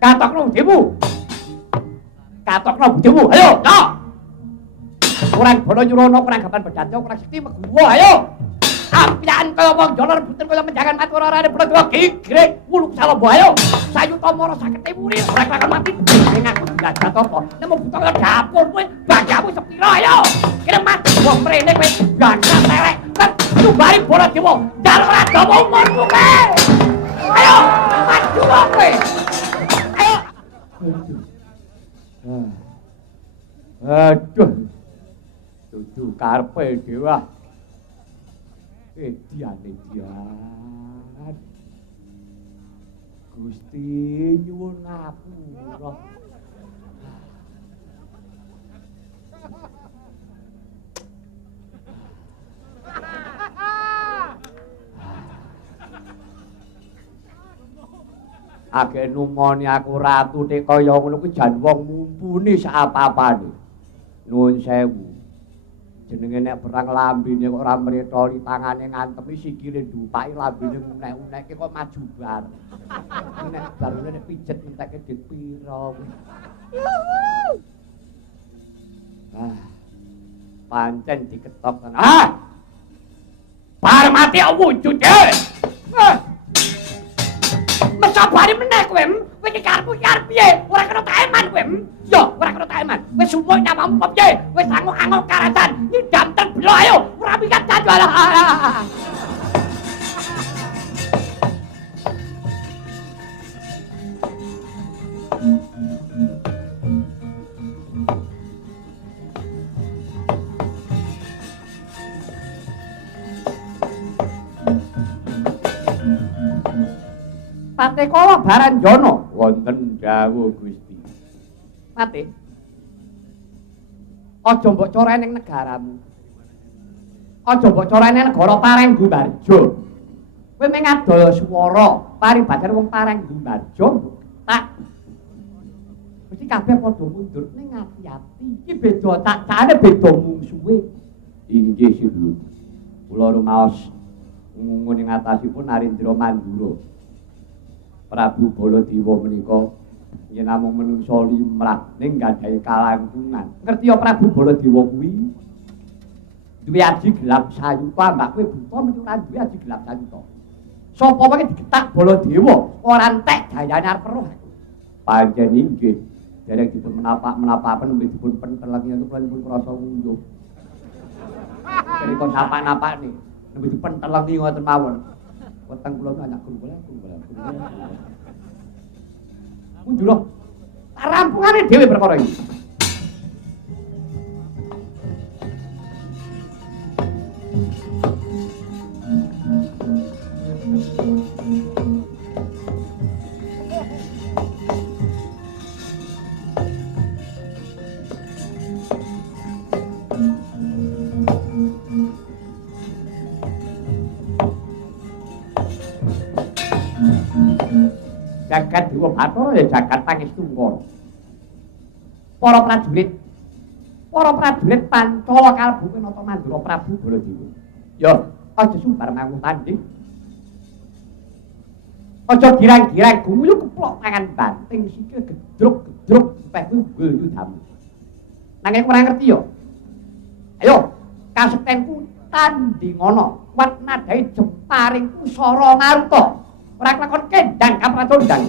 Katokno budimu. Katokno budimu. Ayo, cok. Kurang bono nyurono, kurang gapan bedanto, kurang sekti meguwa. Ayo. Ampian kaya wong dolar buten kaya menjangan mati ora arane blodho gigrek wuluk salombo. Ayo. Sayuta mara sakete muri ora bakal mati. Ning aku ndadat apa? Nemu butuh dapur kowe bagamu sepira. Ayo. Kene mati wong mrene kowe bangsa telek. Tumbari bola dewa. Jar ora dawa umurmu kowe. Ayo, maju kowe. Ayo. Aduh. Dudu karepe dewa. Diane dian. Gusti nyuwun ngapura. Age numoni aku ratu nek kaya ngono kuwi jan wong mumpuni sak apa-apane. Nuwun sewu. Jenenge nek perang lambene kok ora mretoli tangane ngantemi sikile ndupaki lambene unek-unekke kok maju bar. Nek barune nek pijet entekke dit pira. Pancen diketok tenan. Bar mati wujude. Mesabari meneh kowe. Kowe iki karepmu iki arep piye? Ora kena taeman kowe. Yo, ora kena taeman. Wis sumo namamu piye? Wis angok-angok karasan. Nyidam terbelo ayo. Ora mikat jadwal. Pate kala Baranjana wonten dawuh Gusti. Pate. Aja mbok corene ning negaramu. Aja mbok corene negara Parenggumarja. Kowe mung ngadol swara paribadan wong Parenggumarja. Tak. Mesti kabeh padha mundur ning ati-ati. Iki beda cacane beda mungsuhe. Inggih Sidur. Kula rumaos ngungun ing atasipun Narendra Mandura. Prabu Baladewa menika yen namung menungsa limrah ning gadhahi kalangkungan. Ngerti ya Prabu Baladewa kuwi duwe aji gelap sayuta, mbak kowe buta mesti ora duwe aji gelap sayuta. Sapa wae digetak Baladewa ora entek dayane arep roh. Panjen inggih dereng dipun menapak-menapaken nembe dipun pentelengi untuk lan dipun krasa ngunjuk. Menika napak-napak nih nembe dipun pentelengi ngoten mawon. Weteng kula anak kula. Mundur. Rampungane dhewe perkara iki. Jagat Dewa Bathara ya jagat Pangestungkara. Para prajurit Pancala kalbu Penata Mandura Prabu Baladewa. Ya, aja sumbar mangu tanding. Aja girang-girang guyu keplok tangan banting sikil gedruk-gedruk supaya kuwi guyu damu. Nanging ora ngerti ya. Ayo, kasektenku tandingana, kuat nadai jemparing kusara ngaruta. Ora kelakon kendang kapratondang.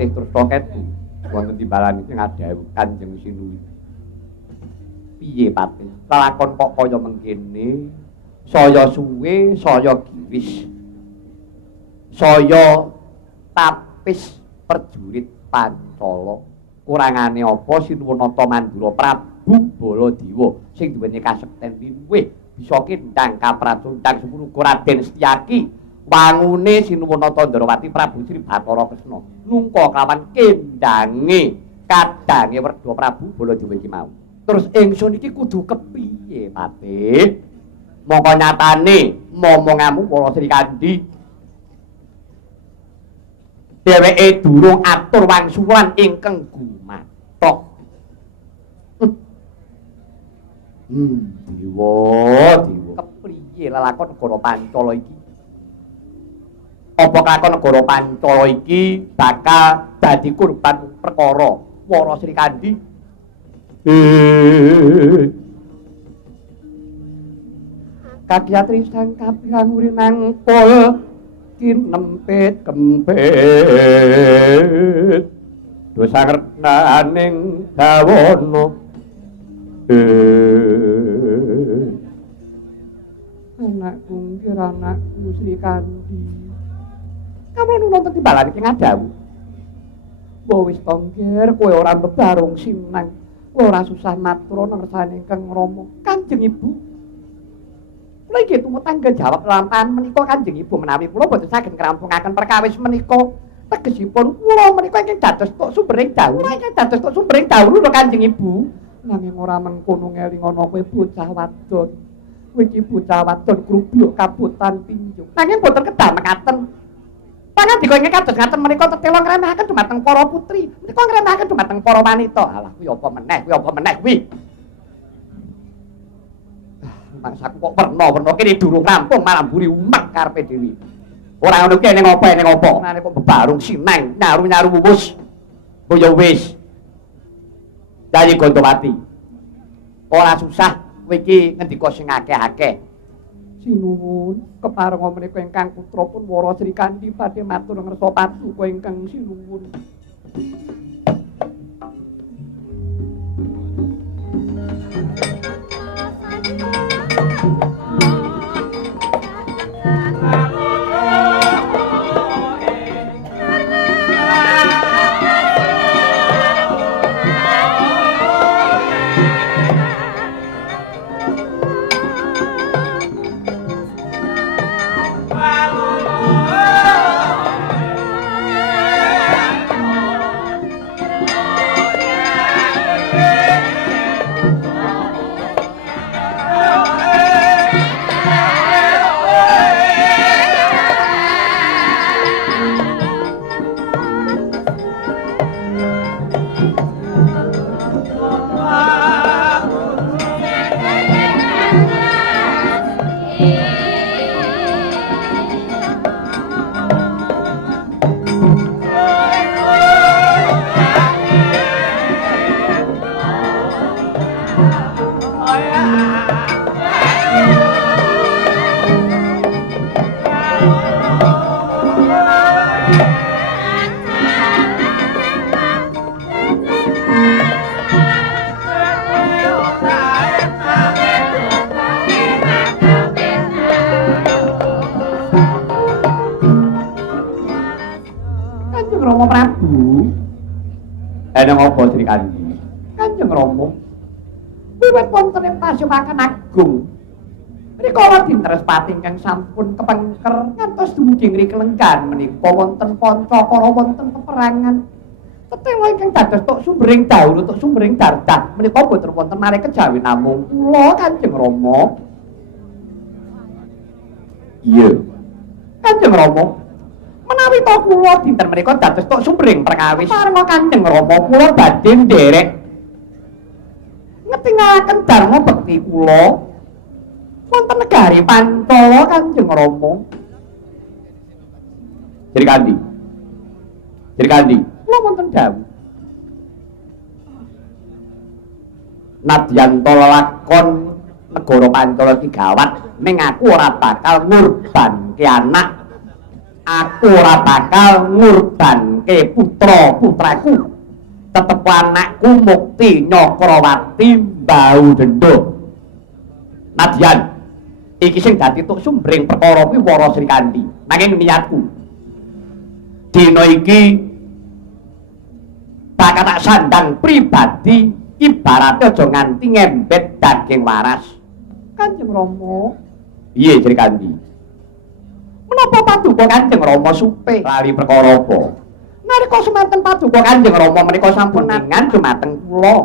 patih terus roket wonten timbalan iki ngadhewu Kanjeng Sinuwun. Piye patih? Lakon kok kaya mengkene, saya suwe, saya giwis. Saya tapis perjurit Pancala. Kurangane apa Sinuwunata Mandura Prabu Baladewa sing duweni kasekten luwih bisa kendhang kapracundang Sumuruga Raden Setyaki. Wangune Sinuwunata Ndrawati Prabu Sri Bathara Kresna nungka kawan kendhange kadhange Werda Prabu Baladewa iki mau. Terus ingsun iki kudu kepiye, Patih? Mongko nyatane momongamu para Sri Kandi. Dheweke durung atur wangsulan ingkang gumathok. Dewa. Kepriye lelakon negara Pancala iki? Apa kelakon negara Pancala iki bakal dadi kurban perkara para Sri Kandi? Kakyatri sang kapirang urinang pol kinempit kempit dosa ngertaning dawana anakku kira anakku Sri Kandi kamu nonton timbalan iki ngadawu mbok wis tongger kowe ora bebarung sinang kowe ora susah matur ngersane ingkang Rama Kanjeng Ibu. Kula iki tumutangga jawab lampahan menika Kanjeng Ibu menawi kula boten saged ngrampungaken perkawis menika tegesipun kula menika ingkang dados tok sumbering dawuh. Kula ingkang dados tok sumbering dawuh lho Kanjeng Ibu. Nanging ora mengkono ngeling ana kowe bocah wadon. Kowe iki bocah wadon grubyuk kabutan pinjuk. Nanging boten kedah mekaten. Pangandika ingkang kados ngaten menika tetela ngremehaken dumateng para putri. Menika ngremehaken dumateng para wanita. Alah kuwi apa meneh kuwi. Mangsaku kok werna-werna kene durung rampung malah mburi umek karepe dhewe. Ora ngono ki ning apa? Nane kok bebarung sineng nyaru-nyaru wus. Oh ya wis. Dayi Gondowati. Ora susah kowe iki ngendika sing akeh-akeh. Sinuwun, keparenga menika ingkang putra pun Wara Sri Kandi badhe matur ngersa paduka ingkang sinuwun. Eneng apa Sri Kandi? Kanjeng Rama. Wiwit wonten ing Pasewakan Agung. Rikala dinresepati ingkang sampun kepengker ngantos dumugi ngri kelenggan menika wonten pancakara wonten peperangan. Tetela ingkang dados tok sumbering dawuh tok sumbering dardah menika boten wonten marang kejawi namung kula Kanjeng Rama. Iya. Kanjeng Rama. Menawi to kula dinten menika dados tok sumbering perkawis parenga Kanjeng Rama kula badhe nderek ngetingaken dharma bekti kula wonten negari Pancala Kanjeng Rama. Sri Kandi. Kula wonten dawuh. Nadyan to lakon negara Pancala iki gawat ning aku ora bakal ngurbanke anak. Aku ora bakal ngurbanke mengke putra-putraku tetep anakku Mukti Nyakrawati Mbau Dendha. Nadyan iki sing dadi tuk sumbering perkara kuwi Wara Srikandi. Nanging niatku dina iki bakal tak sandang pribadi ibaratnya aja nganti ngembet daging waras. Kanjeng Rama. Piye Srikandi? Menapa paduka Kanjeng Rama supe lali perkara apa? Nalika semanten paduka Kanjeng Rama menika sampun ningan dumateng kula.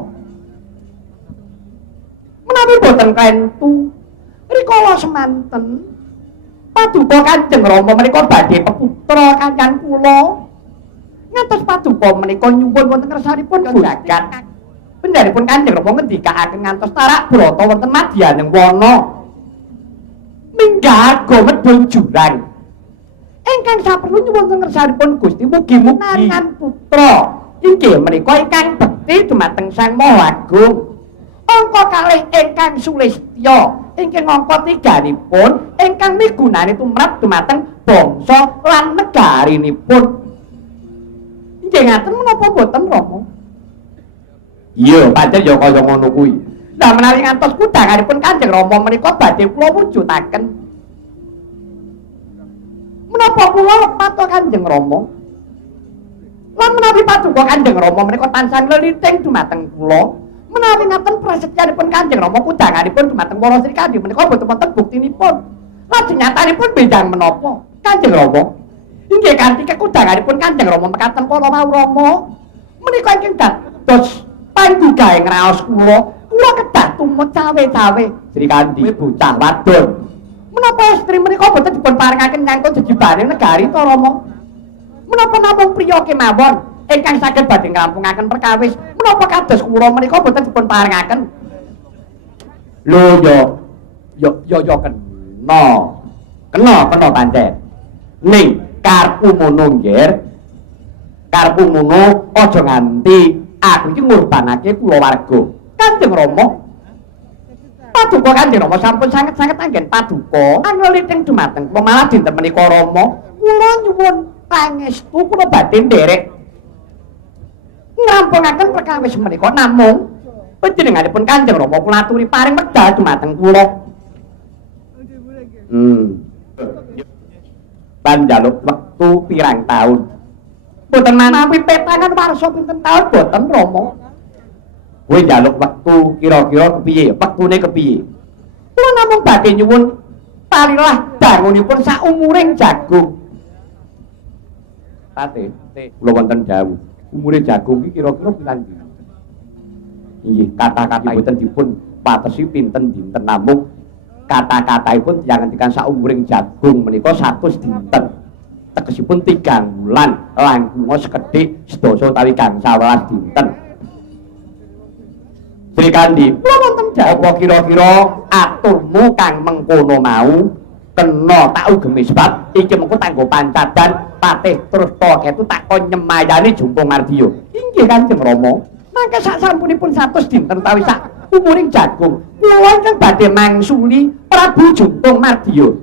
Menawi boten kentu, rikala semanten paduka Kanjeng Rama menika badhe peputra kancan kula. Ngantos paduka menika nyuwun wonten kersanipun jagat. Pendharipun Kanjeng Rama ngendikaaken ngantos tarak brata wonten madyaning wana. Minggaga medhun jurang. Ingkang saperlu nyuwun wonten kersanipun Gusti mugi-mugi naringan putra inggih menika ingkang bekti dumateng Sang Maha Agung. Angka kalih ingkang sulistya ingkang angka tiganipun ingkang migunani tumrap dumateng bangsa lan negarinipun. Inggih ngaten menapa boten Rama? Iya, pancen ya kaya ngono kuwi. Lah menawi ngantos kudanganipun Kanjeng Rama menika badhe kula wujudaken. Menapa kula lepat Kanjeng Rama? Lan menawi paduka Kanjeng Rama menika tansah leliting dumateng kula, menawi ngaten prasetyanipun Kanjeng Rama kudanganipun dumateng Wara Srikandi menika boten wonten buktinipun. Lajeng nyatanipun bendang menapa? Kanjeng Rama inggih kanthi kekudanganipun Kanjeng Rama mekaten kala wau Rama menika ingkang dados panggugaing raos kula kedah tumut cawe-cawe Srikandi bocah wadon. Menapa istri menika boten dipun paringaken nyangkut jejibane negari to Rama? Menapa namung priya kemawon ingkang saged badhe ngrampungaken perkawis? Menapa kados kula menika boten dipun paringaken? Lho yo kena pancen. Ning karepmu ngono nggih. Karepmu ngono aja nganti aku iki ngorbanake kulawarga. Kanjeng Rama paduka Kanjeng Rama sampun sanget-sanget anggen paduka angliting dumateng kula malah dinten menika Rama kula nyuwun pangestu kula badhe nderek ngrampungaken perkawis menika namung panjenenganipun Kanjeng Rama kula aturi paring medal dumateng kula. Panjaluk wektu pirang taun? Boten manawi petangan warsa pinten taun boten Rama. Kowe njaluk wektu kira-kira kepiye? Wektune kepiye? Kula namung badhe nyuwun palilah dangunipun sak umuring jagung. Ate, kula wonten dawuh. Umure jagung iki kira-kira pirang dina? Inggih, kata-kata boten dipun patesi pinten dinten namung kata-kataipun tiyang ngendikan sak umuring jagung menika 100 dinten. Tegesipun 3 wulan langkung sekedhik sedasa utawi gangsal 11 dinten. Srikandi, kula wonten dawuh apa kira-kira aturmu kang mengkono mau kena tak ugemi sebab iki mengko tanggo pancadan patih terus ketu tak kon nyemayani Jumpung Mardiya. Inggih Kanjeng Rama. Mangke sak sampunipun 100 dinten utawi sak umuring jagung kula ingkang badhe mangsuli Prabu Jumpung Mardiya.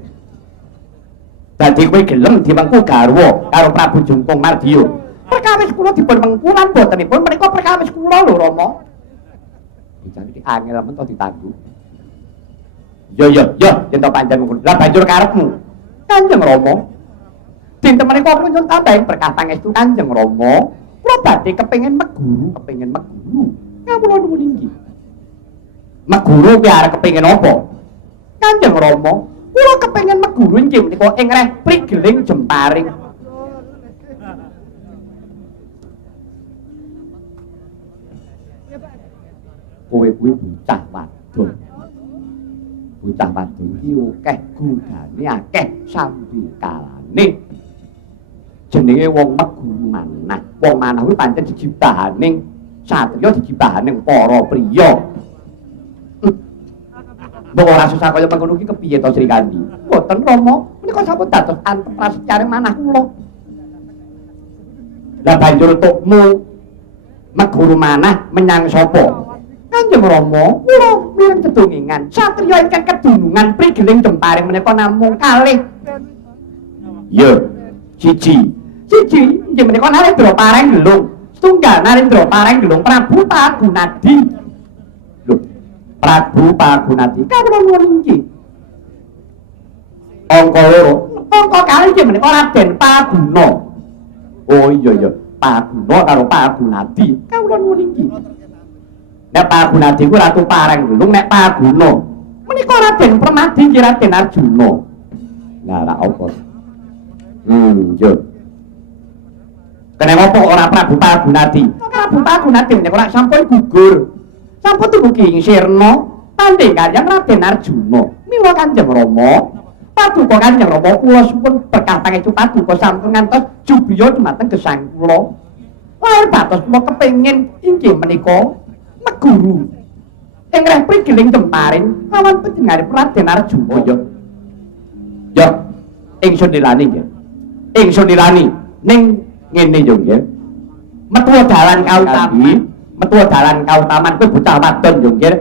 Dadi kowe gelem dimengku garwa karo Prabu Jumpung Mardiya. Perkawis kula dipun mengkulan botenipun menika perkawis kula lho Rama. Jadi angel men to ditanggu. Yo yen to pancen ngono. Lah banjur karepmu. Kanjeng Rama. Dinten menika kula nyuwun tambahin berkah pangestu Kanjeng Rama. Kula badhe kepengin meguru. Ngapura nuwun inggih. Meguru ki arep kepengin apa? Kanjeng Rama, kula kepengin meguru inggih menika ing reh prigeling jemparing. Kowe kuwi bocah wadon. Bocah wadon iki akeh gunane, akeh sambikalane. Jenenge wong meguru manah. Wong manah kuwi pancen diciptahaning satriya, diciptahaning para priya. Mbok ora susah kaya mengkono iki kepiye to Srikandi? Mboten Rama, menika sampun dados antep prasetyane manah kula. Lah banjur tukmu meguru manah menyang sapa? Kanjeng Rama, kula mireng dedongengan. Satriya ingkang kedunungan prigeling jemparing menika namung kalih. Ya, siji. Siji, inggih menika Narendra Pareng Gelung. Setunggal Narendra Pareng Gelung Prabu Pagunadi. Lho, Prabu Pagunadi kawula nuwun inggih. Angka loro. Angka kalih inggih menika Raden Paguna. Oh iya, Paguna karo Pagunadi. Kawula nuwun inggih. Nek Pagunadi ku Ratu Pareng Gelung, nek Paguna menika Raden Permadi nggih Raden Arjuna. Lah ra apa. Yo. Kenapa ora Prabu Pagunadi? Prabu Pagunadi menika ora sampun gugur. Sampun tumugi ing sirna tanding kaliyan Raden Arjuna. Mila Kanjeng Rama, paduka Kanjeng Rama kula suwun berkah pangestu paduka sampun ngantos jubiya dumateng gesang kula. Lair batos kula kepengin inggih menika meguru. Ing reh prigeling temparing lawan panjenengan Raden Arjuna ya. Ya, ingsun nilani nggih. Ingsun nilani ning ngene yo nggih. Metu dalan kautami, metu dalan kautaman kowe bocah wadon yo nggih.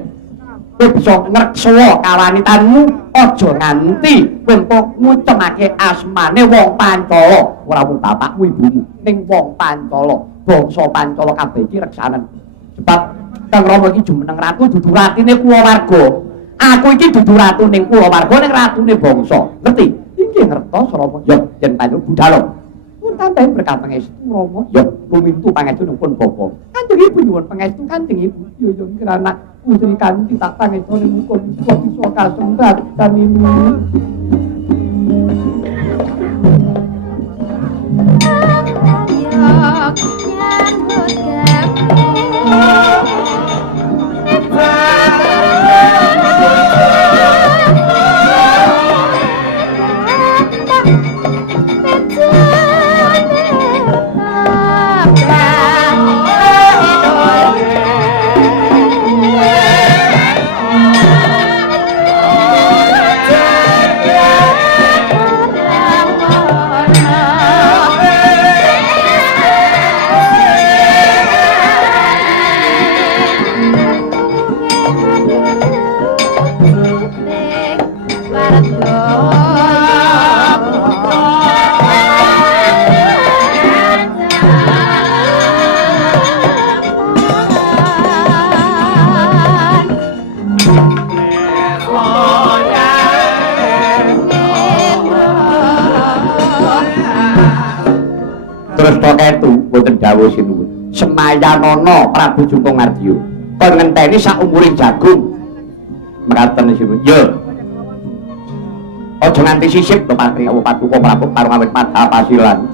Kowe bisa ngreksa kawanitanmu aja nganti kowe engko ngucemake asmane wong Pancala, ora mung bapakmu ibumu, ning wong Pancala, bangsa Pancala kabeh iki reksanen. Sebab Kang Rama iki jumeneng ratu dudu ratine kulawarga. Aku iki dudu ratu ning kulawarga ning ratune bangsa. Ngerti? Inggih ngertos Rama. Ya, yen panjenengan budhal. Pun tambahin berkah pangestu Rama. Ya, lumintu pangestu pun bapa. Kanjeng Ibu nyuwun pangestu Kanjeng Ibu. Yo kirana putri kanthi tak pangestu ning muga bisa kasembatan ini. Boten dawuh sinuwun. Semayanana Prabu Jungkung Ardiya. Kon ngenteni sak umuring jagung. Mekaten sinuwun. Ya. Aja nganti sisip to Patri Paduka Prabu Parungawit Madha Pasilan.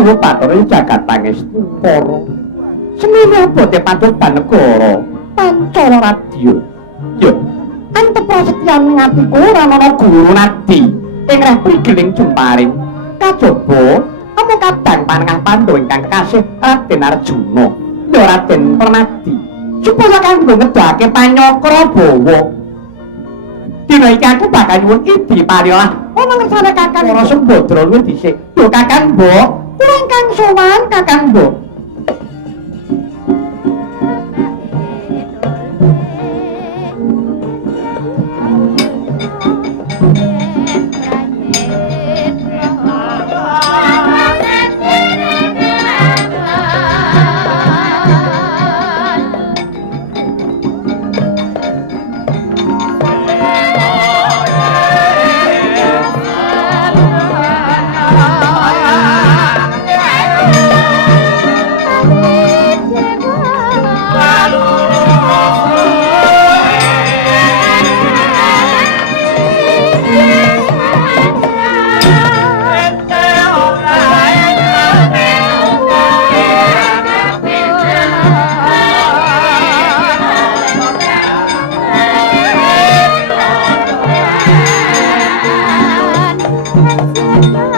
Dewa Bathara jagat pangestu para semene abote paduka negara Pancala Radya. Ya, antep prasetyan ngatiku ora ana guru nadi ing reh prigeling jemparing. Kajaba amung kadang panengah Pandhawa ingkang kasih Raden Arjuna, ya Raden Permadi. Supaya kanggo ngedhake panyakra bawa. Dina iki aku bakal nyuwun idi parilah ana ngersane Kakang ora Sembadra luwih dhisik. Lho Kakang Mbok, kula ingkang sowan Kakang Mbok. Ayo.